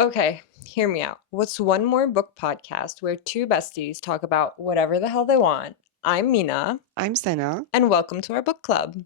Okay, hear me out. What's one more book podcast where two besties talk about whatever the hell they want? I'm Mina, I'm Senna. and welcome to our book club.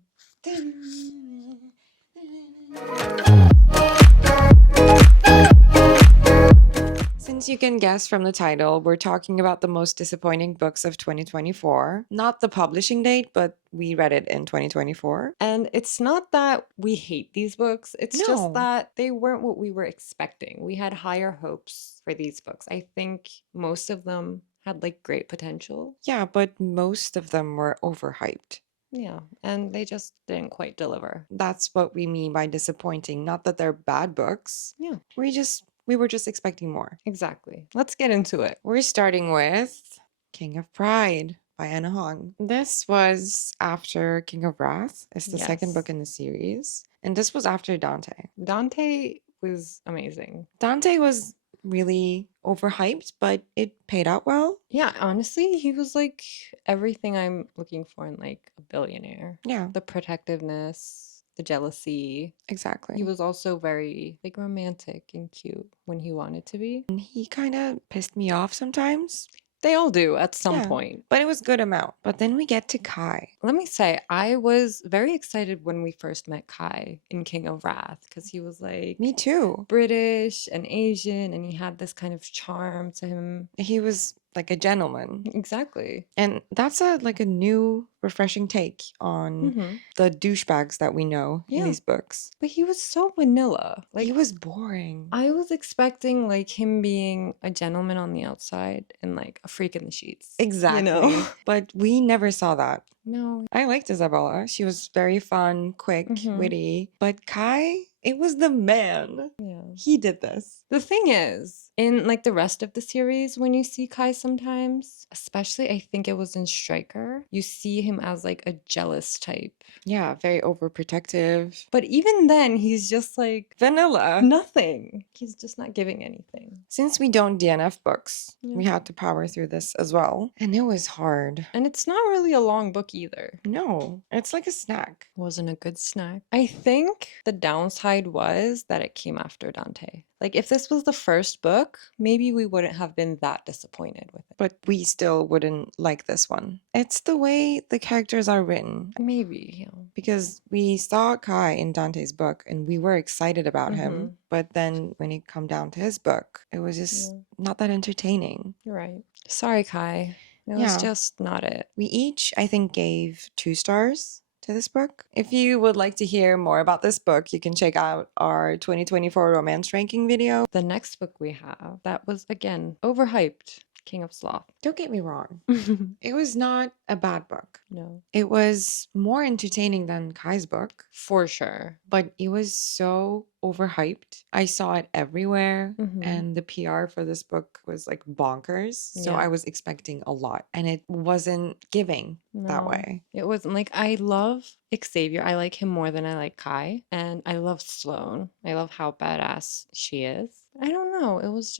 Since you can guess from the title, we're talking about the most disappointing books of 2024. Not the publishing date, but we read it in 2024. And it's not that we hate these books, it's just No. that they weren't what we were expecting. We had higher hopes for these books. I think most of them had like great potential. Yeah, but most of them were overhyped. Yeah, and they just didn't quite deliver. That's what we mean by disappointing. Not that they're bad books. Yeah, We were just expecting more. exactly. Let's get into it. We're starting with King of Pride by Anna Hong. This was after King of Wrath. It's the second Yes. book in the series. And this was after Dante. Dante was amazing. Dante was really overhyped, but it paid out well. Yeah, honestly, he was like everything I'm looking for in like a billionaire. Yeah, The protectiveness, the jealousy. exactly. He was also very like romantic and cute when he wanted to be. And he kind of pissed me off sometimes. They all do at some Yeah. point. But it was good amount. But then we get to Kai. Let me say, I was very excited when we first met Kai in King of Wrath because he was like Me too. British and Asian and he had this kind of charm to him. He was like a gentleman. Exactly. And that's like a new refreshing take on Mhm. the douchebags that we know Yeah. in these books. But he was so vanilla. Like He was boring. I was expecting like him being a gentleman on the outside and like a freak in the sheets. Exactly. You know? But we never saw that. No. I liked Isabella. She was very fun, quick, Mhm. witty. But Kai, it was the man. Yeah. He did this. The thing is, in like the rest of the series, when you see Kai sometimes, especially I think it was in Striker, you see him as like a jealous type. Yeah, very overprotective. But even then, he's just like Vanilla. nothing. He's just not giving anything. Since we don't DNF books, we Yeah. had to power through this as well. And it was hard. And it's not really a long book either. No, it's like a snack. Wasn't a good snack. I think the downside was that it came after Dante. Like if this was the first book, maybe we wouldn't have been that disappointed with it. But we still wouldn't like this one. It's the way the characters are written. Maybe, yeah. Because we saw Kai in Dante's book and we were excited about him. But then when it come down to his book, it was just not that entertaining. You're right. Sorry, Kai. It was Yeah. just not it. We each, I think, gave 2 stars to this book. If you would like to hear more about this book, you can check out our 2024 romance ranking video. The next book we have, that was again overhyped. King of Sloth. Don't get me wrong. It was not a bad book. No. It was more entertaining than Kai's book, For sure. but it was so overhyped. I saw it everywhere, Mhm. and the PR for this book was like bonkers. So Yeah. I was expecting a lot, and it wasn't giving that No. way. It wasn't like I love Xavier. I like him more than I like Kai. And I love Sloane. I love how badass she is. I don't know. It was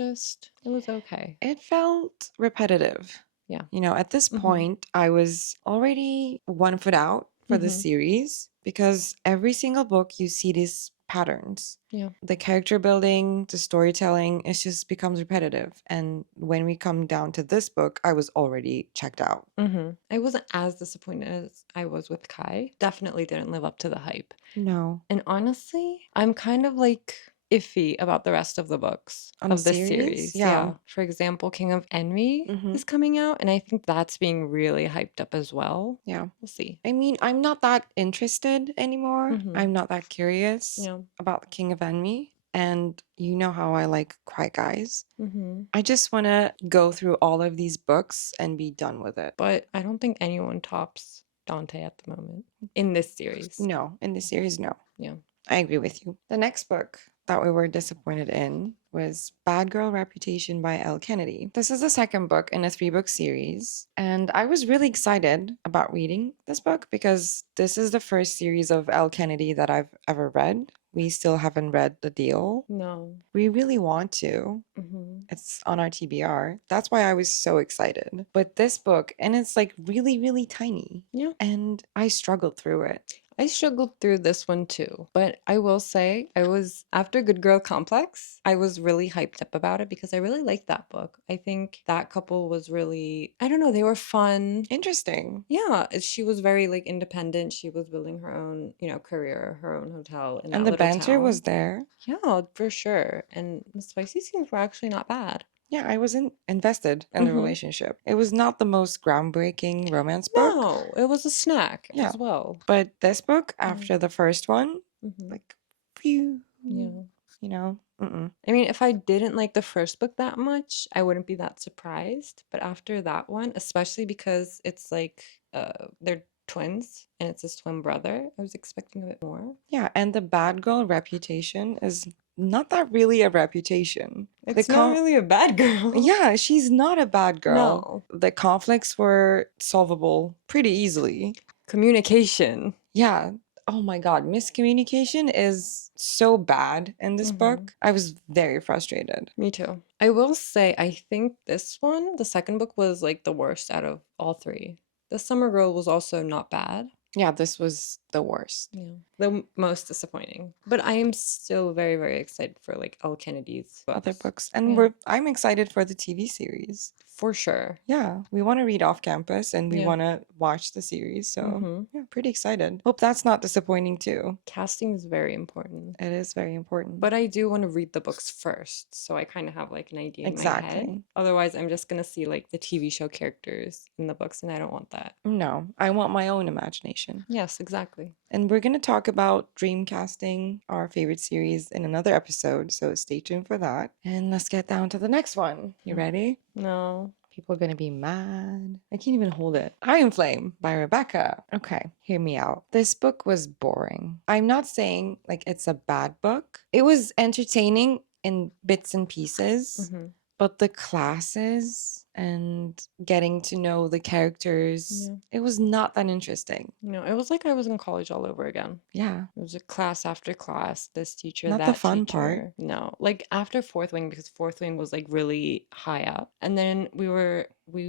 okay. It felt repetitive. Yeah. You know, at this Mhm. point, I was already 1 foot out for the Mhm. series because every single book you see these patterns. Yeah. The character building, the storytelling, it just becomes repetitive. And when we come down to this book, I was already checked out. I wasn't as disappointed as I was with Kai. Definitely didn't live up to the hype. No. And honestly, I'm kind of like iffy about the rest of the books On of the this series? series. Yeah. For example, King of Envy Mhm. is coming out, and I think that's being really hyped up as well. Yeah. We'll see. I mean, I'm not that interested anymore. Mhm. I'm not that curious Yeah. about the King of Envy. And you know how I like quiet guys. Mm-hmm. I just want to go through all of these books and be done with it. But I don't think anyone tops Dante at the moment in this series. No, in this series, no. Yeah. I agree with you. The next book that we were disappointed in was Bad Girl Reputation by Elle Kennedy. This is the second book in a 3-book series, and I was really excited about reading this book because this is the first series of Elle Kennedy that I've ever read. We still haven't read The Deal. No. We really want to. Mm-hmm. It's on our TBR. That's why I was so excited. But this book, and it's like really, really tiny. Yeah. And I struggled through it. I struggled through this one too, but I will say I was after Good Girl Complex, I was really hyped up about it because I really liked that book. I think that couple was really, I don't know, they were fun. Interesting. Yeah, she was very like independent. She was building her own, career, her own hotel in And that the little banter was town. there. Yeah, for sure. And the spicy scenes were actually not bad. Yeah, I wasn't invested in the Mm-hmm. relationship. It was not the most groundbreaking romance book. No, it was a snack Yeah. as well. But this book, after the first one, Mm-hmm. like, phew, Yeah. mm-mm. I mean, if I didn't like the first book that much, I wouldn't be that surprised. But after that one, especially because it's like they're twins and it's his twin brother, I was expecting a bit more. Yeah, and the bad girl reputation is not that really a reputation. The It's not con really a bad girl. Yeah, she's not a bad girl. No. The conflicts were solvable pretty easily. Communication. Yeah. Oh my God, miscommunication is so bad in this Mm-hmm. book. I was very frustrated. Me too. I will say, I think this one, the second book, was like the worst out of all three. The Summer Girl was also not bad. Yeah, this was the worst. Yeah. The most disappointing. But I am still very, very excited for like L. Kennedy's Other books. books. And Yeah. I'm excited for the TV series. For sure. Yeah, we want to read off campus and we Yeah. want to watch the series. So, Mm-hmm. yeah, pretty excited. Hope that's not disappointing too. Casting is very important. It is very important. But I do want to read the books first, so I kind of have like an idea in my head. Exactly. Otherwise, I'm just gonna see like the TV show characters in the books, and I don't want that. No, I want my own imagination. Yes, exactly. And we're going to talk about Dreamcasting, our favorite series, in another episode. So stay tuned for that. And let's get down to the next one. You ready? No. People are going to be mad. I can't even hold it. Iron Flame by Rebecca. Okay, hear me out. This book was boring. I'm not saying like it's a bad book. It was entertaining in bits and pieces, Mm-hmm. but the classes and getting to know the characters, Yeah. it was not that interesting. No, it was like I was in college all over again. Yeah. It was a class after class, this teacher, Not that the fun teacher. part. No, like after fourth wing, because fourth wing was like really high up, and then we were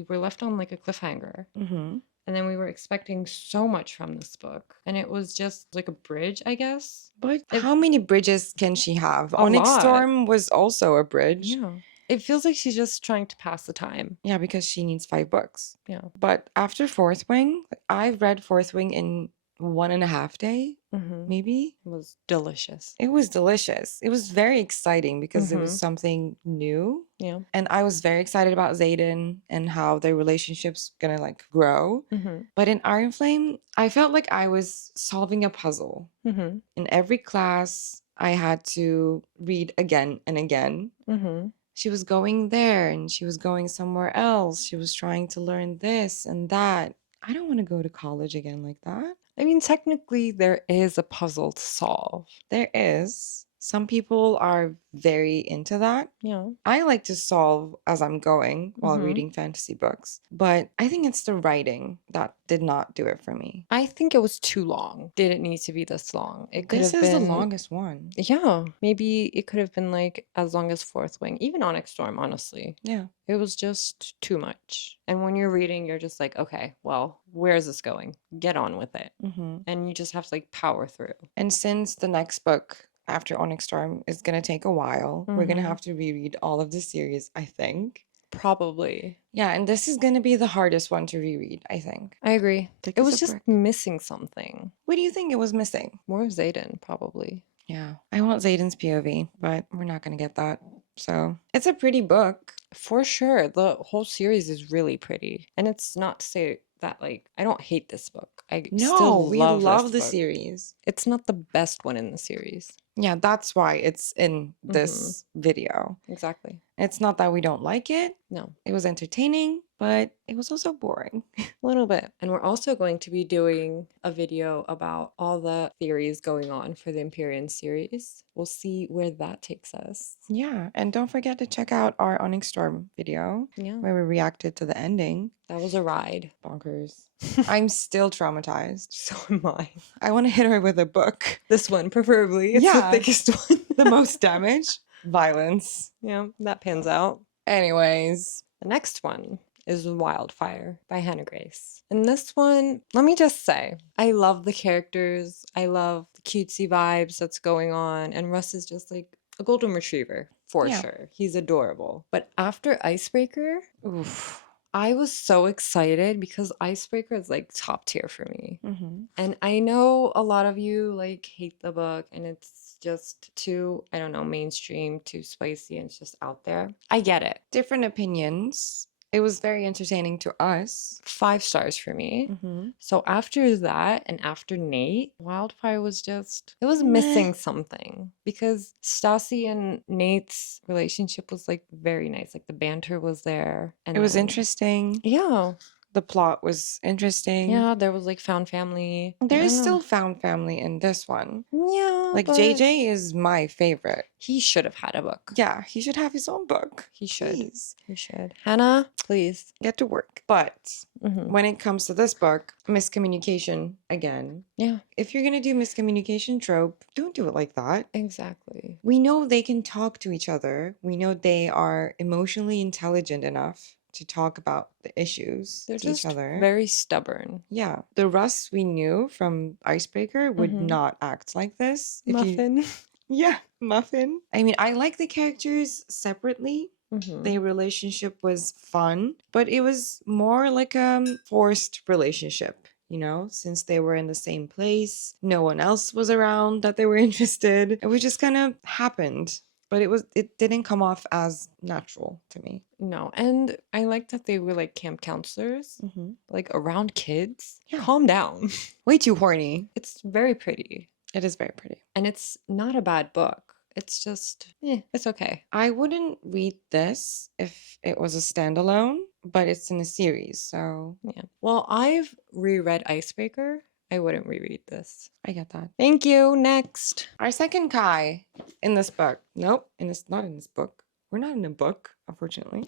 left on like a cliffhanger. Mm-hmm. And then we were expecting so much from this book. And it was just like a bridge, I guess. But It- how many bridges can she have? A Onyx lot. Storm was also a bridge. Yeah. It feels like she's just trying to pass the time. Yeah, because she needs 5 books. Yeah. But after Fourth Wing, I've read Fourth Wing in 1.5 day, Mm-hmm. maybe. It was delicious. It was delicious. It was very exciting because it was Mhm. something new. Yeah. And I was very excited about Zayden and how their relationship's gonna like grow. Mm-hmm. But in Iron Flame, I felt like I was solving a puzzle. Mm-hmm. In every class, I had to read again and again. Mm-hmm. She was going there and she was going somewhere else. She was trying to learn this and that. I don't want to go to college again like that. I mean, technically, there is a puzzle to solve. There is. Some people are very into that. Yeah. I like to solve as I'm going while Mhm. reading fantasy books, but I think it's the writing that did not do it for me. I think it was too long. Did it need to be this long? It could This have is been the longest one. Yeah. Maybe it could have been like as long as Fourth Wing, even Onyx Storm, honestly. Yeah. It was just too much. And when you're reading, you're just like, okay, well, where is this going? Get on with it. hmm And you just have to like power through. And since the next book after Onyx Storm is going to take a while, we're going to Mhm. have to reread all of the series, I think. Probably. Yeah, and this is going to be the hardest one to reread, I think. I agree. Thick It as was a just brick. missing something. What do you think it was missing? More of Zayden, probably. Yeah, I want Zayden's POV, but we're not going to get that. So it's a pretty book. For sure. The whole series is really pretty. And it's not to say that, like, I don't hate this book. I No, still we love love the this book. series. It's not the best one in the series. Yeah, that's why it's in this video. Exactly. It's not that we don't like it. No, It was entertaining, but it was also boring. a little bit. And we're also going to be doing a video about all the theories going on for the Empyrean series. We'll see where that takes us. Yeah, and don't forget to check out our Onyx Storm video Yeah, where we reacted to the ending. that was a ride. Bonkers. I'm still traumatized. So am I. I want to hit her with a book. This one, preferably. It's Yeah. the thickest one. The most damage, violence. Yeah, that pans out. Anyways, The next one is Wildfire by Hannah Grace. And this one, let me just say, I love the characters. I love the cutesy vibes that's going on. And Russ is just like a golden retriever for Yeah. sure. He's adorable. But after Icebreaker, Oof. I was so excited because Icebreaker is like top tier for me. Mm-hmm. And I know a lot of you like hate the book and it's just too, I don't know, mainstream, too spicy, and it's just out there. I get it. Different opinions. It was very entertaining to us. 5 stars for me. Mm-hmm. So after that and after Nate, Wildfire was just, it was Meh. missing something because Stassi and Nate's relationship was like very nice. Like the banter was there. And It was then, interesting. yeah. The plot was interesting. Yeah, there was like found family. I There is don't know. still found family in this one. Yeah, Like but JJ is my favorite. he should have had a book. Yeah, he should have his own book. He should. Please. He should. Hannah, please. Get to work. But Mhm. when it comes to this book, miscommunication again. Yeah, If you're gonna do miscommunication trope, don't do it like that. exactly. We know they can talk to each other. We know they are emotionally intelligent enough to talk about the issues They're to each just other. very stubborn. Yeah, the Russ we knew from Icebreaker would Mhm. not act like this. If you, Muffin. yeah, Muffin. I mean, I like the characters separately. Mhm. Their relationship was fun, but it was more like a forced relationship. You know, since they were in the same place, no one else was around that they were interested. It was just kind of happened, but it didn't come off as natural to me. No, and I like that they were like camp counselors, like around kids. Yeah. Calm down. Way too horny. It's very pretty. It is very pretty. And it's not a bad book. It's just, it's okay. I wouldn't read this if it was a standalone, but it's in a series, so Yeah. Well, I've reread Icebreaker. I wouldn't reread this. I get that. Thank you. Next. Our second Kai in this book. Nope, not in this book. We're not in a book, unfortunately.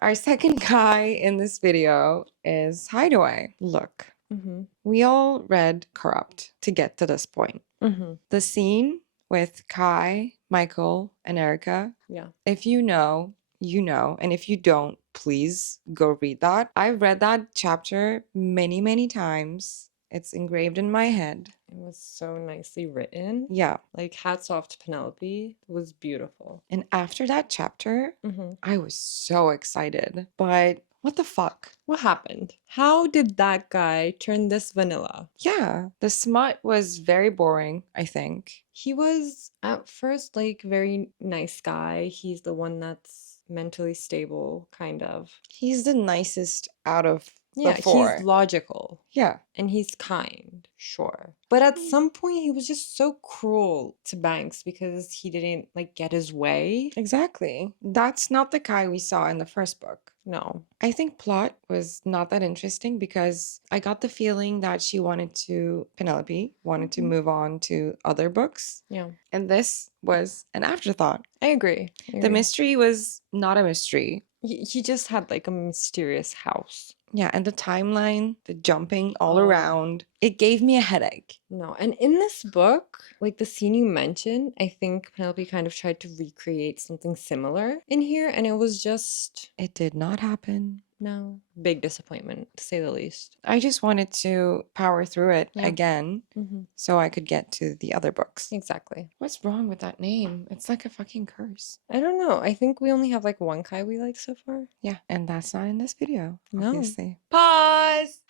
Our second Kai in this video is Hideaway. Look, Mm-hmm. we all read Corrupt to get to this point. Mm-hmm. The scene with Kai, Michael, and Erica. Yeah. If you know, you know. And if you don't, please go read that. I've read that chapter many, many times. It's engraved in my head. It was so nicely written. Yeah. Like, hats off to Penelope. It was beautiful. And after that chapter, Mm-hmm. I was so excited. But what the fuck? What happened? How did that guy turn this vanilla? Yeah. The smut was very boring, I think. He was at first like very nice guy. He's the one that's mentally stable, kind of. He's the nicest out of Yeah, the four. he's logical Yeah. and he's kind, sure. But at some point he was just so cruel to Banks because he didn't like get his way. Exactly. That's not the Kai we saw in the first book. No. I think plot was not that interesting because I got the feeling that Penelope wanted to move on to other books. Yeah. And this was an afterthought. I agree. The mystery was not a mystery. He just had like a mysterious house. Yeah, and the timeline, the jumping all Oh. around, it gave me a headache. No, and in this book, like the scene you mentioned, I think Penelope kind of tried to recreate something similar in here, and it was just, It did not happen. no, big disappointment, to say the least. I just wanted to power through it Yeah. again Mm-hmm. so I could get to the other books. Exactly. What's wrong with that name? It's like a fucking curse. I don't know. I think we only have like one Kai we like so far. Yeah, and that's not in this video, No. obviously. Pause!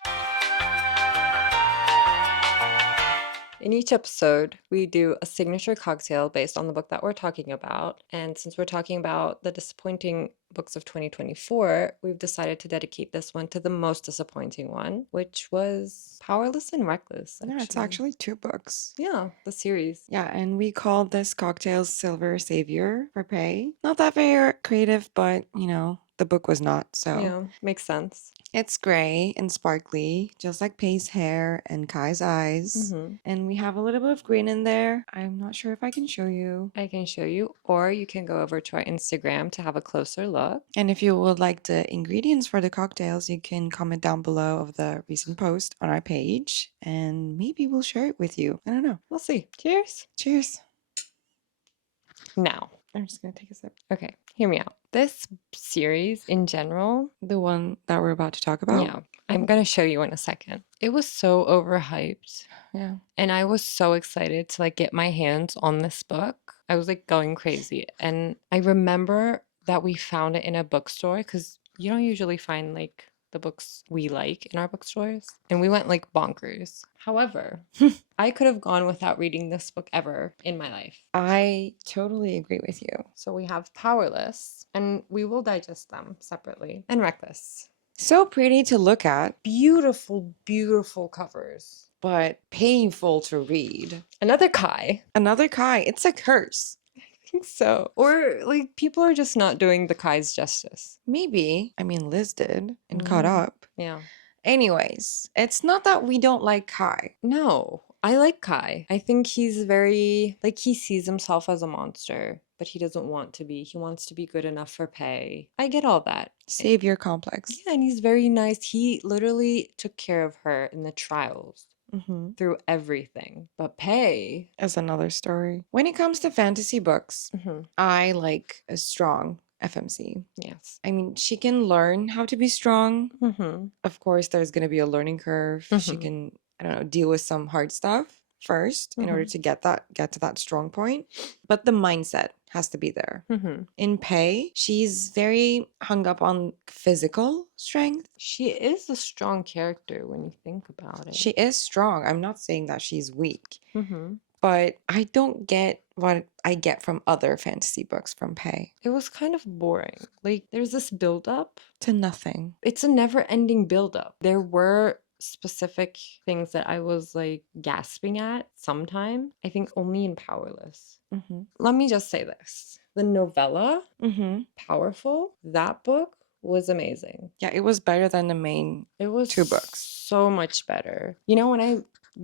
In each episode, we do a signature cocktail based on the book that we're talking about. And since we're talking about the disappointing books of 2024, we've decided to dedicate this one to the most disappointing one, which was Powerless and Reckless. Yeah, it's actually 2 books. Yeah, the series. Yeah, and we called this cocktail Silver Savior for pay. Not that very creative, but you know, the book was not, so. Yeah, makes sense. It's gray and sparkly, just like Pai's hair and Kai's eyes. Mhm. And we have a little bit of green in there. I'm not sure if I can show you. I can show you, or you can go over to our Instagram to have a closer look. And if you would like the ingredients for the cocktails, you can comment down below of the recent post on our page, and maybe we'll share it with you. I don't know. We'll see. Cheers. Cheers. Now, I'm just gonna take a sip. okay, hear me out. This series in general, The one that we're about to talk about? yeah, I'm going to show you in a second. It was so overhyped. Yeah. And I was so excited to like get my hands on this book. I was like going crazy. And I remember that we found it in a bookstore because you don't usually find like the books we like in our bookstores. And we went like bonkers. However, I could have gone without reading this book ever in my life. I totally agree with you. So we have Powerless, and we will digest them separately, and Reckless. So pretty to look at, Beautiful, beautiful covers. but painful to read. Another Kai. Another Kai, it's a curse. I think so. Or like people are just not doing the Kai's justice. Maybe. I mean, Liz did and caught Mm. up. Yeah. Anyways, it's not that we don't like Kai. No, I like Kai. I think he's very, like, he sees himself as a monster, but he doesn't want to be. He wants to be good enough for Pei. I get all that. Savior complex. Yeah, and he's very nice. He literally took care of her in the trials through everything. But Pei. As another story. When it comes to fantasy books, I like a strong FMC. Yes. I mean, she can learn how to be strong. Of course, there's going to be a learning curve. She can, I don't know, deal with some hard stuff first in order to get to that strong point. But the mindset has to be there. In Pei, she's very hung up on physical strength. She is a strong character when you think about it. She is strong. I'm not saying that she's weak. But I don't get what I get from other fantasy books from Pei. It was kind of boring. Like, there's this build-up. To nothing. It's a never-ending build-up. There were specific things that I was like gasping at sometime. I think only in Powerless. Let me just say this. The novella, Powerful, that book was amazing. Yeah, it was better than the main It was 2 books. so much better. You know, when I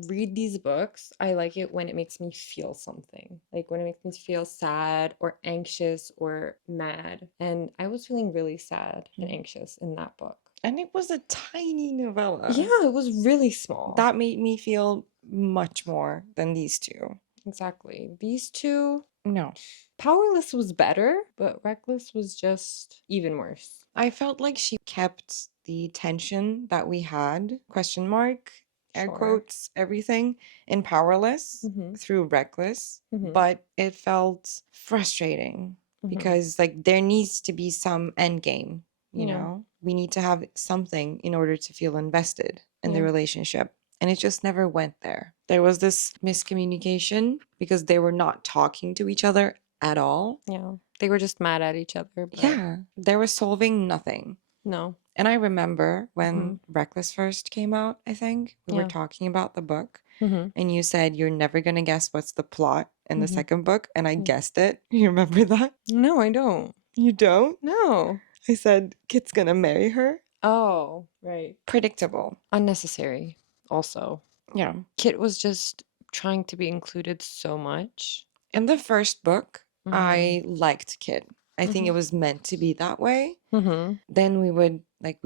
read these books, I like it when it makes me feel something. Like when it makes me feel sad or anxious or mad. And I was feeling really sad and anxious in that book. And it was a tiny novella. Yeah, it was really small. That made me feel much more than these 2. Exactly. These 2, No. Powerless was better, but Reckless was just even worse. I felt like she kept the tension that we had, question mark, air Sure. quotes, everything, in Powerless through Reckless, but it felt frustrating because like there needs to be some end game, you Yeah. know? We need to have something in order to feel invested in the Yeah. relationship. And it just never went there. There was this miscommunication because they were not talking to each other at all. Yeah. They were just mad at each other. But Yeah. They were solving nothing. no. And I remember when Reckless first came out, I think, we were Yeah. talking about the book. Mhm. And you said you're never going to guess what's the plot in the second book. And I guessed it. You remember that? No, I don't. You don't? No. I said, Kit's going to marry her. Oh, right. Predictable. Unnecessary also. Yeah. Kit was just trying to be included so much. In the first book, Mhm. I liked Kit. I think it was meant to be that way. Mhm. Then we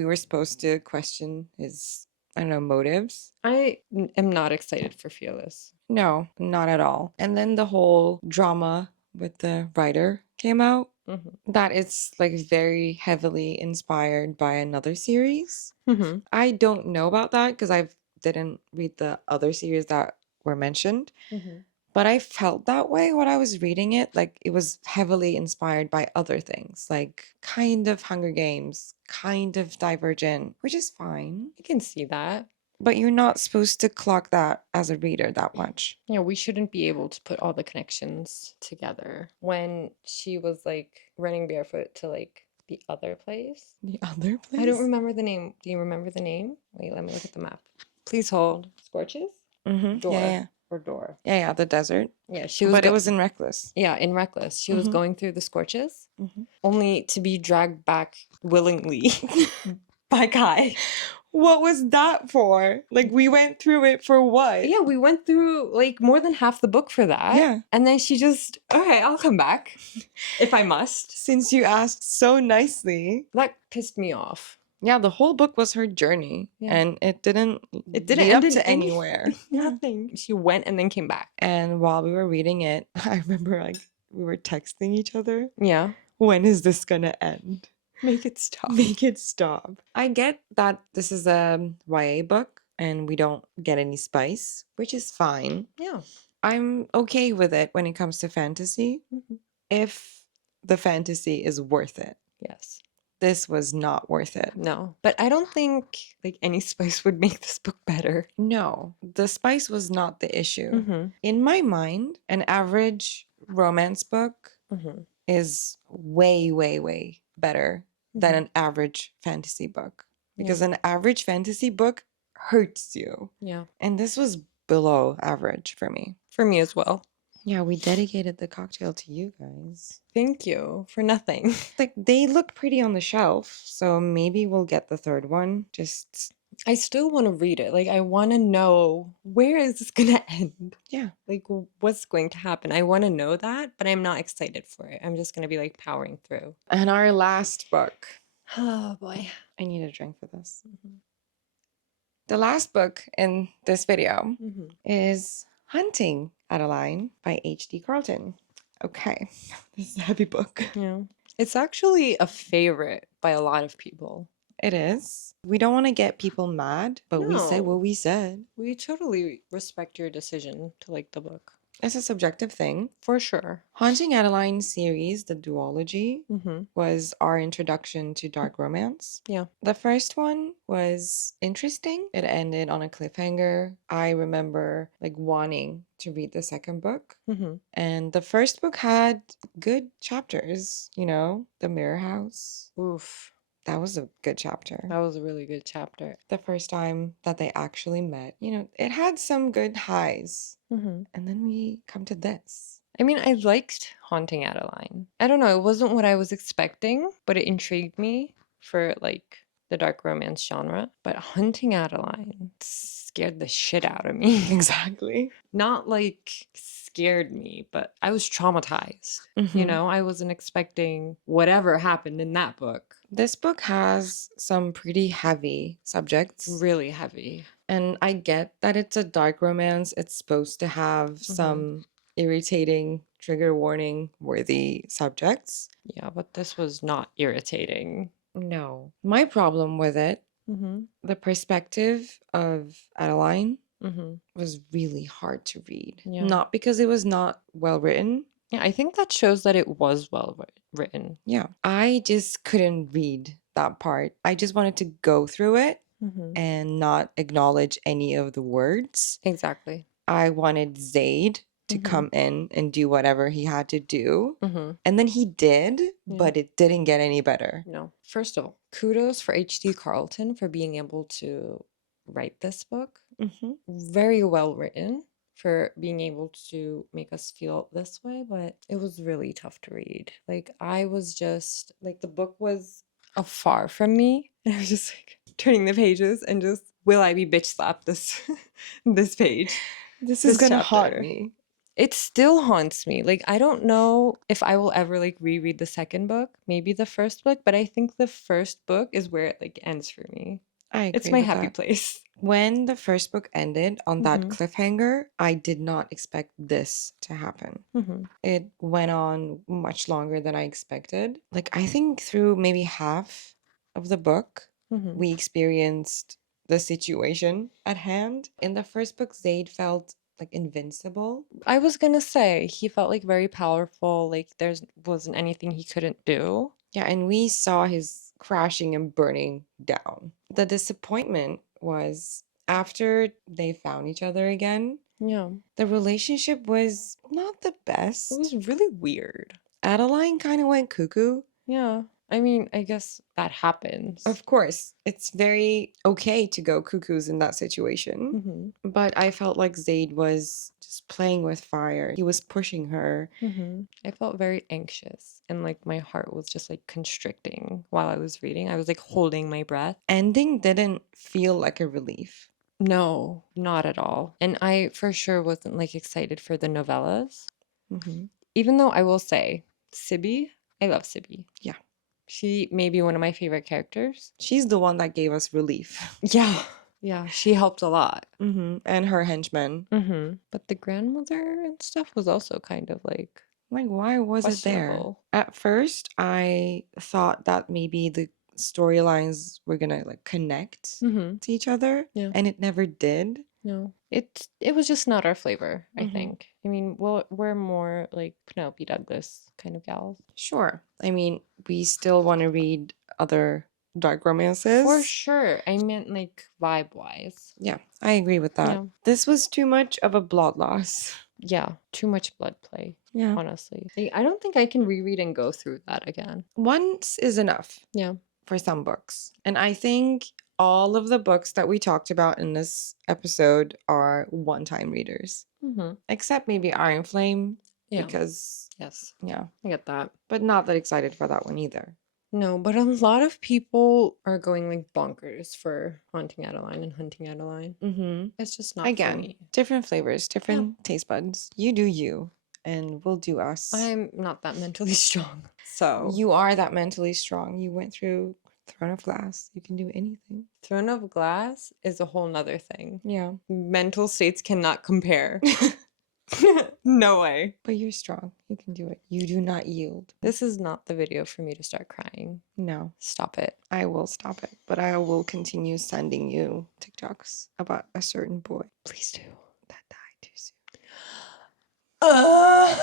were supposed to question his, I don't know, motives. I am not excited for Fearless. No, not at all. And then the whole drama with the writer came out. That is like very heavily inspired by another series. I don't know about that because I didn't read the other series that were mentioned. But I felt that way when I was reading it. Like it was heavily inspired by other things, like kind of Hunger Games, kind of Divergent, which is fine. I can see that. But you're not supposed to clock that as a reader that much. Yeah, we shouldn't be able to put all the connections together. When she was like running barefoot to like the other place. The other place? I don't remember the name. Do you remember the name? Wait, let me look at the map. Please hold. Scorches? Door. Yeah. Or door. Yeah, the desert. Yeah, she was. But it was in Reckless. Yeah, in Reckless. She was going through the Scorches, only to be dragged back willingly by Kai. What was that for? Like, we went through it for what? Yeah, we went through like more than half the book for that. Yeah. And then she just, okay, I'll come back if I must. Since you asked so nicely. That pissed me off. Yeah, the whole book was her journey. Yeah. And it didn't lead end up in to any- anywhere. Nothing. She went and then came back. And while we were reading it, I remember like we were texting each other. Yeah. when is this gonna end? Make it stop. Make it stop. I get that this is a YA book and we don't get any spice, which is fine. Yeah. I'm okay with it when it comes to fantasy Mhm. if the fantasy is worth it. Yes. This was not worth it. No. But I don't think like any spice would make this book better. No, the spice was not the issue. Mm-hmm. In my mind, an average romance book Mm-hmm. is way, way, way better than Mhm. an average fantasy book. Because Yeah. an average fantasy book hurts you. Yeah. And this was below average for me. For me as well. Yeah, we dedicated the cocktail to you guys. Thank you for nothing. Like, they look pretty on the shelf, so maybe we'll get the third one. Just, I still want to read it. Like, I want to know, where is this going to end? yeah. Like, what's going to happen? I want to know that, but I'm not excited for it. I'm just going to be like powering through. And our last book. Oh boy. I need a drink for this. Mhm. The last book in this video Mhm. is Hunting Adeline by H.D. Carlton. Okay, this is a heavy book. Yeah. It's actually a favorite by a lot of people. It is. We don't want to get people mad, but we said what No. we said. We totally respect your decision to like the book. It's a subjective thing. For sure. Haunting Adeline series, the duology, Mm-hmm. was our introduction to dark romance. Yeah. The first one was interesting. It ended on a cliffhanger. I remember like wanting to read the second book. Mm-hmm. And the first book had good chapters, you know, The Mirror House. Oof. That was a good chapter. That was a really good chapter. The first time that they actually met, you know, it had some good highs. Mm-hmm. And then we come to this. I mean, I liked Haunting Adeline. I don't know, it wasn't what I was expecting, but it intrigued me for like the dark romance genre. But Hunting Adeline scared the shit out of me. Exactly. Not like scared me, but I was traumatized. You Mhm. know, I wasn't expecting whatever happened in that book. This book has some pretty heavy subjects. Really heavy. And I get that it's a dark romance. It's supposed to have some irritating, trigger warning worthy subjects. Yeah, but this was not irritating. No. My problem with it, Mm-hmm. the perspective of Adeline Mm-hmm. was really hard to read. Yeah. Not because it was not well written. Yeah, I think that shows that it was well written. Yeah. I just couldn't read that part. I just wanted to go through it Mm-hmm. and not acknowledge any of the words. Exactly. I wanted Zaid to Mhm. come in and do whatever he had to do. Mm-hmm. And then he did, but it didn't get any better. No. First of all, kudos for H.D. Carlton for being able to write this book. Mm-hmm. Very well written for being able to make us feel this way, but it was really tough to read. Like, I was just, like, the book was afar from me, and I was just, like, turning the pages and just, will I be bitch slapped this, this page? This is This gonna haunt chapter. me. It still haunts me. Like, I don't know if I will ever like reread the second book, maybe the first book, but I think the first book is where it like ends for me. I agree It's my with happy that. place. When the first book ended on that Mhm. cliffhanger, I did not expect this to happen. Mm-hmm. It went on much longer than I expected. Like, I think through maybe half of the book, Mm-hmm. we experienced the situation at hand. In the first book, Zaid felt like invincible. I was gonna say he felt like very powerful, like wasn't anything he couldn't do. Yeah, and we saw his crashing and burning down. The disappointment was after they found each other again, Yeah. the relationship was not the It best. was really weird. Adeline kind of went cuckoo. Yeah. I mean, I guess that happens. Of course, it's very okay to go cuckoos in that situation. Mm-hmm. But I felt like Zaid was just playing with fire. He was pushing her. Mm-hmm. I felt very anxious and like my heart was just like constricting while I was reading. I was like holding my breath. Ending didn't feel like a relief. No, not at all. And I for sure wasn't like excited for the novellas. Mm-hmm. Even though I will say, Sibby, I love Sibby. Yeah. She may be one of my favorite characters. She's the one that gave us relief. Yeah. Yeah, she helped a lot. Mm-hmm. And her henchmen. Mm-hmm. But the grandmother and stuff was also kind of like Like, why was it there? Questionable. At first, I thought that maybe the storylines were gonna like connect Mm-hmm. to each other, Yeah. and it never did. No, it was just not our flavor, I Mhm. think. I mean, we're more like Penelope Douglas kind of gals. Sure. I mean, we still want to read other dark romances. For sure. I meant like vibe-wise. Yeah, I agree with that. Yeah. This was too much of a blood loss. Yeah, too much blood play, Yeah. honestly. I don't think I can reread and go through that again. Once is enough. Yeah. For some books. And I think all of the books that we talked about in this episode are one-time readers. Mm-hmm. Except maybe Iron Flame. Yeah. Because, Yes, yeah. I get that. But not that excited for that one either. No, but a lot of people are going like bonkers for Haunting Adeline and Hunting Adeline. Mm-hmm. It's just not Again, for me. different flavors, different taste buds. You do you, and we'll do us. I'm not that mentally strong. So You are that mentally strong. You went through Throne of Glass. You can do anything. Throne of Glass is a whole nother thing. Yeah. Mental states cannot compare. No way. But you're strong. You can do it. You do not yield. This is not the video for me to start crying. No. Stop it. I will stop it, but I will continue sending you TikToks about a certain boy Please do. that died too soon. Uh,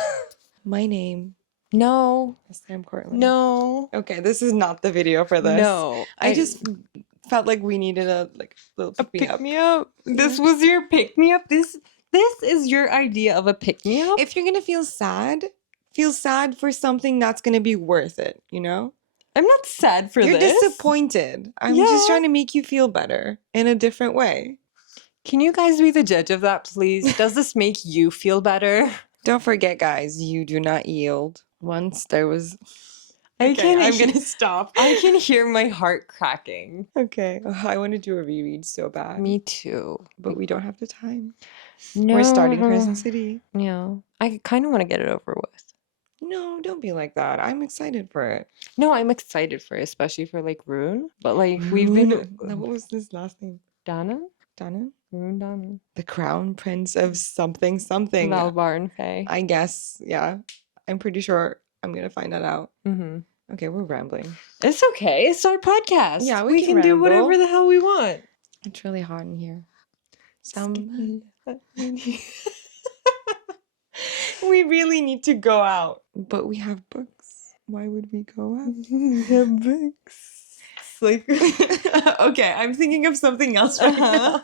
My name no. is Sam Cortland. No. Okay, this is not the video for this. No. I just felt like we needed a little pick me up. This was your pick me up. This is your idea of a pick me up. If you're gonna feel sad for something that's gonna be worth it. You know, I'm not sad for you're this. disappointed. I'm just trying to make you feel better in a different way. Can you guys be the judge of that, please? Does this make you feel better? Don't forget, guys, you do not yield. Once there was. I'm I'm gonna gonna stop. I can hear my heart cracking. Okay. I want to do a reread so bad. Me too. But we don't have the time. No. We're starting Crescent City. Yeah. I kind of want to get it over with. No, don't be like that. I'm excited for it. No, I'm excited for it, especially for like Rune. But like we've been No, what was his last name? Donna? Donna? Rune Donna. The Crown Prince of something. Malbar and Faye. I guess, yeah. I'm pretty sure I'm gonna find that out. Mm-hmm. Okay, we're rambling. It's okay. It's our podcast. Yeah, we can do whatever ramble. the hell we want. It's really hot in here. We really need to go out. But we have books. Why would we go out? We have books. Like okay, I'm thinking of something else right now.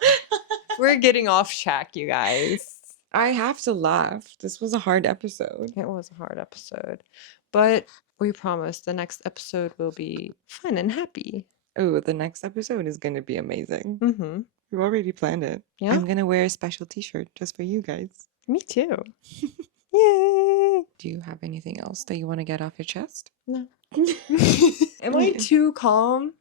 We're getting off track, you guys. I have to laugh. This was a hard episode. It was a hard episode. But we promise the next episode will be fun and happy. Oh, the next episode is going to be amazing. Mm-hmm. We've already planned it. Yeah. I'm going to wear a special t-shirt just for you guys. Me too. Yay! Do you have anything else that you want to get off your chest? No. Am I too calm?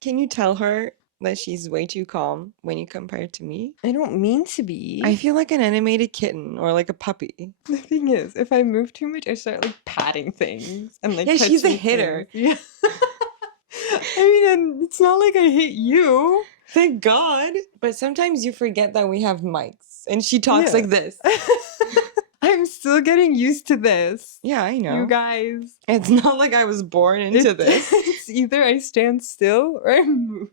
Can you tell her that she's way too calm when you compare it to me? I don't mean to be. I feel like an animated kitten or like a puppy. The thing is, if I move too much, I start like patting things and like Yeah, she's a touching hitter. things. Yeah. I mean, and it's not like I hit you. Thank God. But sometimes you forget that we have mics and she talks Yeah. like this. I'm still getting used to this. Yeah, I know. You guys. It's not like I was born into this. It's either I stand still or I move.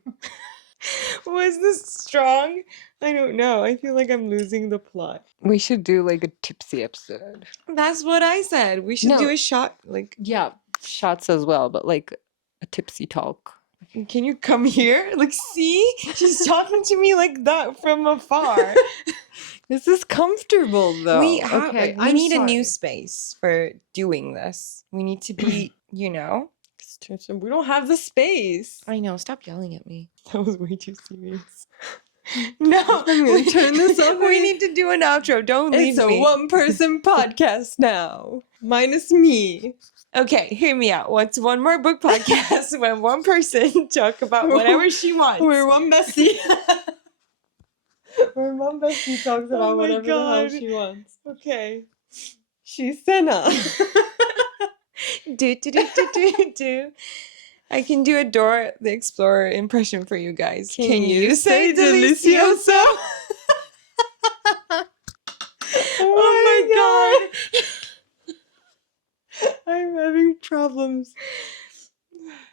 Was this strong? I don't know. I feel like I'm losing the plot. We should do like a tipsy episode. That's what I said. We should No. do a shot. Like, Yeah, shots as well, but like a tipsy talk. can you come here? Like, see? She's talking to me like that from afar. This is comfortable though. We have, okay, we need a new space for doing this. We need to be, you know. We don't have the space. I know. Stop yelling at me. That was way too serious. No, I'm gonna turn this off. We need to do an outro. Don't leave It's a me. one-person podcast now, minus me. Okay, hear me out. What's one more book podcast when one person talk about whatever she wants? We're one bestie. Where one bestie talks about Oh my whatever the hell God. she wants. Okay. She's Senna. Do. I can do a Dora the Explorer impression for you guys. Can you say delicioso? Oh my God. I'm having problems.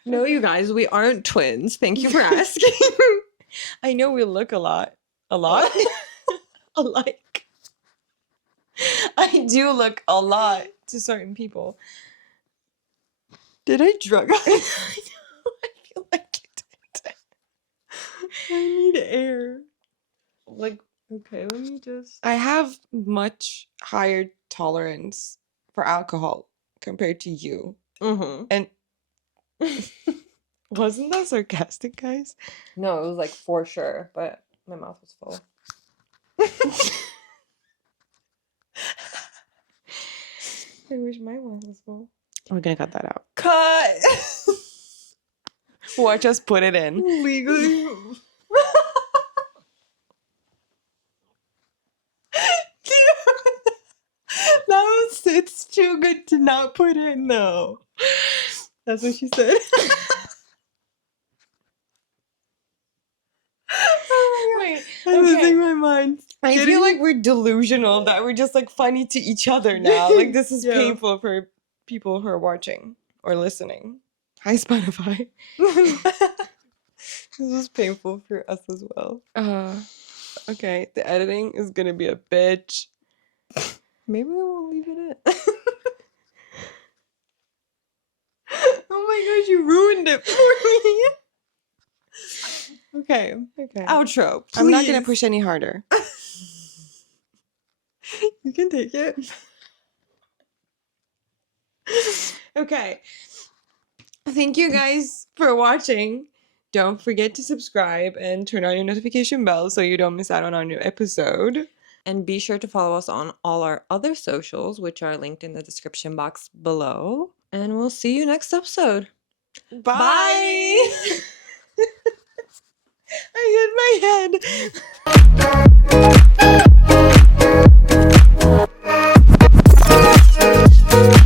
No, you guys, we aren't twins. Thank you for asking. I know we look a lot. A lot? Alike. I do look a lot to certain people. Did I drug? I feel like you did. I need air. Like, okay, let me just. I have much higher tolerance for alcohol compared to you. Mm-hmm. And wasn't that sarcastic, guys? No, it was like for sure, but my mouth was full. I wish my mouth was full. We're gonna cut that out. Cut! Watch us put it in. Legally. It's too good to not put in, though. That's what she said. Oh my God. Wait, I'm okay. losing my mind. I feel like we're delusional, that we're just like funny to each other now. Like this is Yeah. painful for people who are watching or listening. Hi, Spotify. This was painful for us as well. Okay, the editing is gonna be a bitch. Maybe we'll leave it in. Oh my gosh, you ruined it for me. Okay. Okay. Outro. Please. I'm not gonna push any harder. You can take it. Okay. Thank you guys for watching. Don't forget to subscribe and turn on your notification bell so you don't miss out on our new episode. And be sure to follow us on all our other socials, which are linked in the description box below. And we'll see you next episode. Bye. I hit my head.